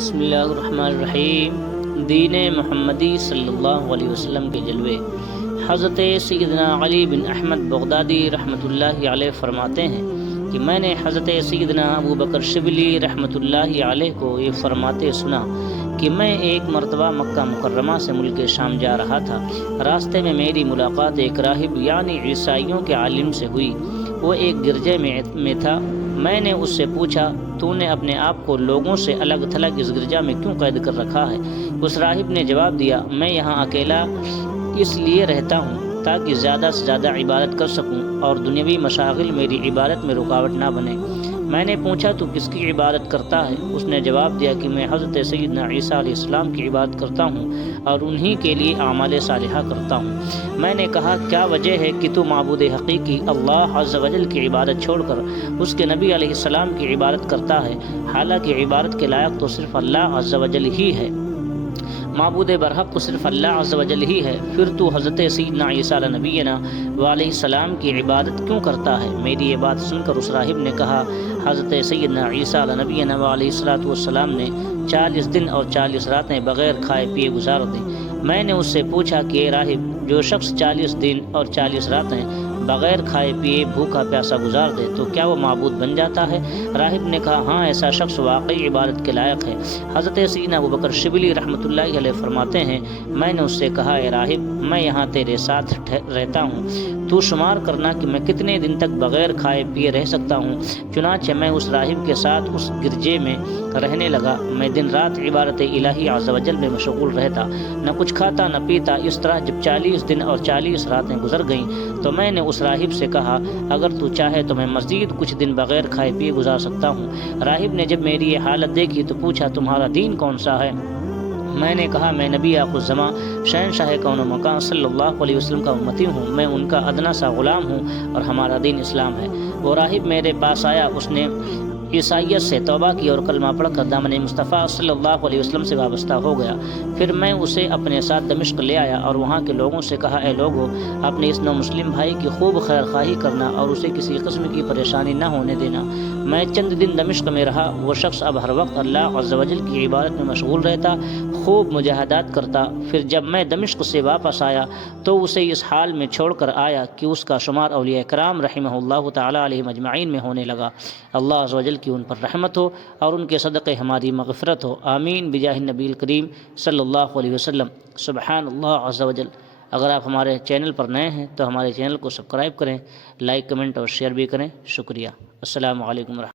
بسم اللہ الرحمن الرحیم۔ دین محمدی صلی اللہ علیہ وسلم کے جلوے۔ حضرت سیدنا علی بن احمد بغدادی رحمۃ اللہ علیہ فرماتے ہیں کہ میں نے حضرت سیدنا ابو بکر شبلی رحمۃ اللہ علیہ کو یہ فرماتے سنا کہ میں ایک مرتبہ مکہ مکرمہ سے ملک شام جا رہا تھا۔ راستے میں میری ملاقات ایک راہب یعنی عیسائیوں کے عالم سے ہوئی۔ وہ ایک گرجے میں تھا۔ میں نے اس سے پوچھا، تو نے اپنے آپ کو لوگوں سے الگ تھلگ اس گرجا میں کیوں قید کر رکھا ہے؟ اس راہب نے جواب دیا، میں یہاں اکیلا اس لیے رہتا ہوں تاکہ زیادہ سے زیادہ عبادت کر سکوں اور دنیاوی مشاغل میری عبادت میں رکاوٹ نہ بنے۔ میں نے پوچھا، تو کس کی عبادت کرتا ہے؟ اس نے جواب دیا کہ میں حضرت سیدنا عیسیٰ علیہ السلام کی عبادت کرتا ہوں اور انہی کے لیے اعمال صالحہ کرتا ہوں۔ میں نے کہا، کیا وجہ ہے کہ تو معبود حقیقی اللہ عز و جل کی عبادت چھوڑ کر اس کے نبی علیہ السلام کی عبادت کرتا ہے، حالانکہ عبادت کے لائق تو صرف اللہ عز و جل ہی ہے، معبود برحق تو صرف اللہ عز و جل ہی ہے، پھر تو حضرت سیدنا عیسیٰ علیہ نبینا علیہ السلام کی عبادت کیوں کرتا ہے؟ میری یہ بات سن کر اس راہب نے کہا، حضرت سیدنا عیسیٰ علیہ نبینا علیہ السلام نے 40 دن اور 40 راتیں بغیر کھائے پیے گزار دیں۔ میں نے اس سے پوچھا کہ اے راہب، جو شخص 40 دن اور 40 راتیں بغیر کھائے پیے بھوکا پیاسا گزار دے تو کیا وہ معبود بن جاتا ہے؟ راہب نے کہا، ہاں، ایسا شخص واقعی عبادت کے لائق ہے۔ حضرت سیدنا ابو بکر شبلی رحمۃ اللہ علیہ فرماتے ہیں، میں نے اس سے کہا، اے راہب، میں یہاں تیرے ساتھ رہتا ہوں، تو شمار کرنا کہ میں کتنے دن تک بغیر کھائے پیے رہ سکتا ہوں۔ چنانچہ میں اس راہب کے ساتھ اس گرجے میں رہنے لگا۔ میں دن رات عبادت الہی عز و جل میں مشغول رہتا، نہ کچھ کھاتا نہ پیتا۔ اس طرح جب 40 دن اور 40 راتیں گزر گئیں تو میں نے اس راہب سے کہا، اگر تو چاہے تو میں مزید کچھ دن بغیر کھائے پیے گزار سکتا ہوں۔ راہب نے جب میری یہ حالت دیکھی تو پوچھا، تمہارا دین کون سا ہے؟ میں نے کہا، میں نبی آخر الزماں شہنشاہ کون و مکان صلی اللہ علیہ وسلم کا امتی ہوں، میں ان کا ادنا سا غلام ہوں اور ہمارا دین اسلام ہے۔ وہ راہب میرے پاس آیا، اس نے عیسائیت سے توبہ کی اور کلمہ پڑھ کر دامن مصطفیٰ صلی اللہ علیہ وسلم سے وابستہ ہو گیا۔ پھر میں اسے اپنے ساتھ دمشق لے آیا اور وہاں کے لوگوں سے کہا، اے لوگو، اپنے اس نو مسلم بھائی کی خوب خیر خواہی کرنا اور اسے کسی قسم کی پریشانی نہ ہونے دینا۔ میں چند دن دمشق میں رہا۔ وہ شخص اب ہر وقت اللہ عز و جل کی عبادت میں مشغول رہتا، خوب مجاہدات کرتا۔ پھر جب میں دمشق سے واپس آیا تو اسے اس حال میں چھوڑ کر آیا کہ اس کا شمار اولیاء کرام رحمہ اللہ تعالیٰ علیہم اجمعین میں ہونے لگا۔ اللہ عز و جل کی ان پر رحمت ہو اور ان کے صدقے ہماری مغفرت ہو، آمین بجاہ النبی الکریم صلی اللہ علیہ وسلم۔ سبحان اللہ عز و جل۔ اگر آپ ہمارے چینل پر نئے ہیں تو ہمارے چینل کو سبسکرائب کریں، لائک، کمنٹ اور شیئر بھی کریں۔ شکریہ۔ السلام علیکم ورحمۃ اللہ۔